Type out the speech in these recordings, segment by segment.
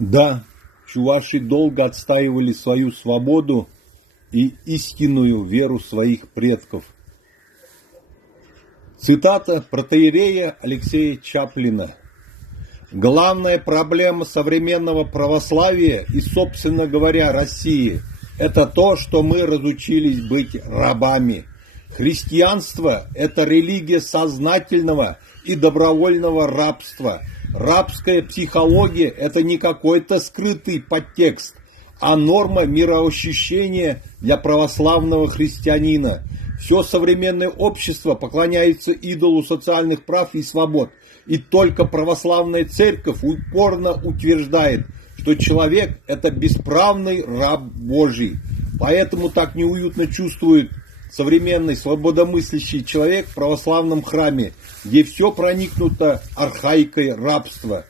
Да, чуваши долго отстаивали свою свободу и истинную веру своих предков. Цитата протоиерея Алексея Чаплина. Главная проблема современного православия и, собственно говоря, России – это то, что мы разучились быть рабами. Христианство – это религия сознательного и добровольного рабства. Рабская психология – это не какой-то скрытый подтекст, а норма мироощущения для православного христианина. Все современное общество поклоняется идолу социальных прав и свобод. И только православная церковь упорно утверждает, что человек – это бесправный раб Божий. Поэтому так неуютно чувствует современный свободомыслящий человек в православном храме, где все проникнуто архаикой рабства.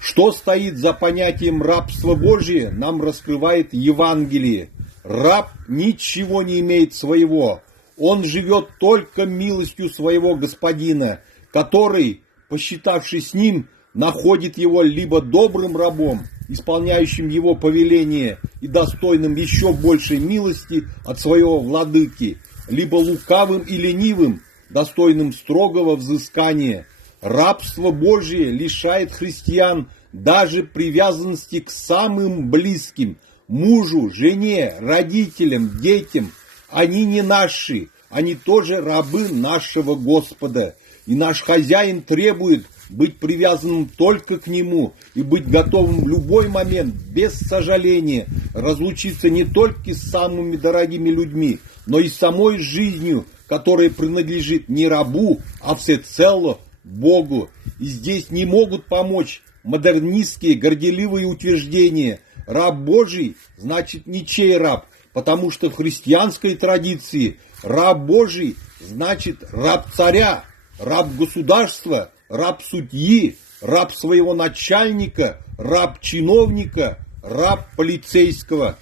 Что стоит за понятием рабства Божие, нам раскрывает Евангелие. Раб ничего не имеет своего. Он живет только милостью своего господина, который, посчитавшись с ним, находит его либо добрым рабом, исполняющим его повеление и достойным еще большей милости от своего владыки, либо лукавым и ленивым, достойным строгого взыскания. Рабство Божие лишает христиан даже привязанности к самым близким, мужу, жене, родителям, детям. Они не наши, они тоже рабы нашего Господа. И наш хозяин требует быть привязанным только к нему и быть готовым в любой момент, без сожаления, разлучиться не только с самыми дорогими людьми, но и с самой жизнью, которая принадлежит не рабу, а всецело Богу. И здесь не могут помочь модернистские горделивые утверждения. Раб Божий значит ничей раб, потому что в христианской традиции раб Божий значит раб царя, раб государства, раб судьи, раб своего начальника, раб чиновника, раб полицейского.